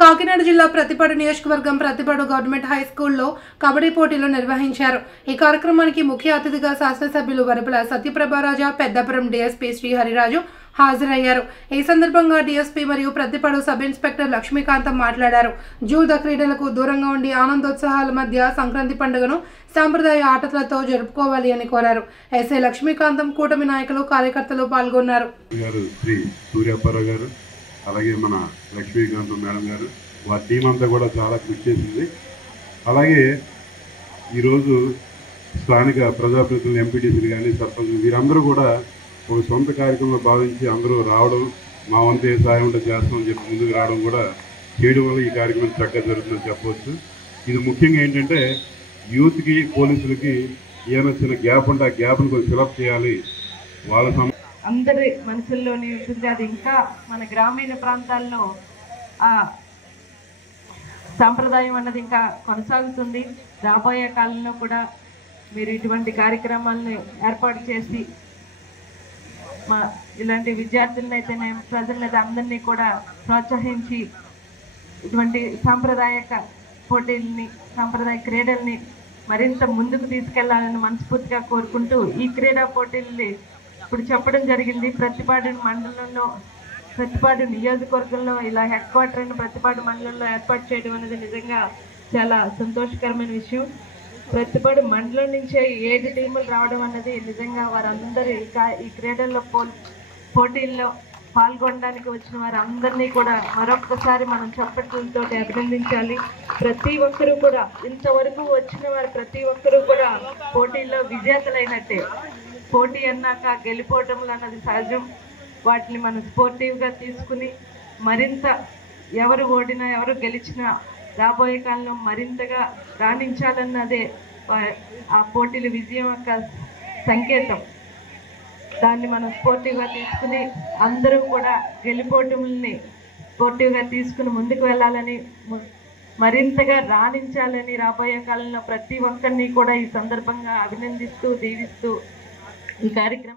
కాకినాడ జిల్లా ప్రతిపాడు నియోజకవర్గం Prathipadu government high స్కూల్లో కబడ్డీ పోటీలు నిర్వహించారు. ఈ కార్యక్రమానికి ముఖ్య అతిథిగా శాసనసభ్యులు వరపుల సత్యప్రభారాజా, పెద్దాపురం డీఎస్పీ శ్రీహరిరాజు హాజరయ్యారు. ఈ సందర్భంగా డీఎస్పీ మరియు ప్రతిపాడు సబ్ ఇన్స్పెక్టర్ లక్ష్మీకాంతం మాట్లాడారు. జూద క్రీడలకు దూరంగా ఉండి ఆనందోత్సాహాల మధ్య సంక్రాంతి పండుగను సాంప్రదాయ ఆటలతో జరుపుకోవాలి అని కోరారు. ఎస్ఐ లక్ష్మీకాంతం, కూటమి నాయకులు, కార్యకర్తలు పాల్గొన్నారు. అలాగే మన లక్ష్మీకాంతం మేడం గారు, వారి టీం అంతా కూడా చాలా కృషి చేసింది. అలాగే ఈరోజు స్థానిక ప్రజాప్రతినిధులు, ఎంపీటీసీలు కానీ సర్పంచులు వీరందరూ కూడా ఒక సొంత కార్యక్రమంలో భావించి అందరూ రావడం, మా వంతు ఏ సహాయం ఉంటే చేస్తామని చెప్పి ముందుకు రావడం కూడా చేయడం వల్ల ఈ కార్యక్రమం చక్కగా జరుగుతుందని చెప్పవచ్చు. ఇది ముఖ్యంగా ఏంటంటే యూత్కి, పోలీసులకి ఏమైనా చిన్న గ్యాప్ ఉంటే ఆ గ్యాప్ను కొంచెం ఫిలప్ చేయాలి. వాళ్ళ అందరి మనసుల్లోనే ఉంటుంది. అది ఇంకా మన గ్రామీణ ప్రాంతాల్లో ఆ సాంప్రదాయం అన్నది ఇంకా కొనసాగుతుంది. రాబోయే కాలంలో కూడా మీరు ఇటువంటి కార్యక్రమాలను ఏర్పాటు చేసి ఇలాంటి విద్యార్థులను అయితేనే, ప్రజలైతే అందరినీ కూడా ప్రోత్సహించి ఇటువంటి సాంప్రదాయక పోటీలని, సాంప్రదాయ క్రీడల్ని మరింత ముందుకు తీసుకెళ్లాలని మనస్ఫూర్తిగా కోరుకుంటూ, ఈ క్రీడా పోటీల్ని ఇప్పుడు చెప్పడం జరిగింది. ప్రతిపాడు మండలంలో, ప్రతిపాడు నియోజకవర్గంలో ఇలా హెడ్ క్వార్టర్ అయిన ప్రతిపాడు మండలంలో ఏర్పాటు చేయడం అనేది నిజంగా చాలా సంతోషకరమైన విషయం. ప్రతిపాడు మండలం నుంచే 7 టీములు రావడం అన్నది నిజంగా వారందరూ ఈ క్రీడల్లో పోటీల్లో పాల్గొనడానికి వచ్చిన వారందరినీ కూడా మరొక్కసారి మనం చప్పట్లతో అభినందించాలి. ప్రతి ఒక్కరూ కూడా, ఇంతవరకు వచ్చిన వారు ప్రతి ఒక్కరూ కూడా పోటీల్లో విజేతలైనట్టే. పోటీ అన్నాక గెలిపోవటంలు అన్నది సహజం. వాటిని మనం స్పోర్టివ్గా తీసుకుని మరింత ఎవరు ఓడినా ఎవరు గెలిచినా రాబోయే కాలంలో మరింతగా రాణించాలన్నదే ఆ పోటీల విజయం యొక్క సంకేతం. దాన్ని మనం స్పోర్టివ్గా తీసుకుని అందరూ కూడా గెలిపోవటంని స్పోర్టివ్గా తీసుకుని ముందుకు వెళ్ళాలని, మరింతగా రాణించాలని రాబోయే కాలంలో ప్రతి ఒక్కరిని కూడా ఈ సందర్భంగా అభినందిస్తూ, దీవిస్తూ ఈ కార్యక్రమం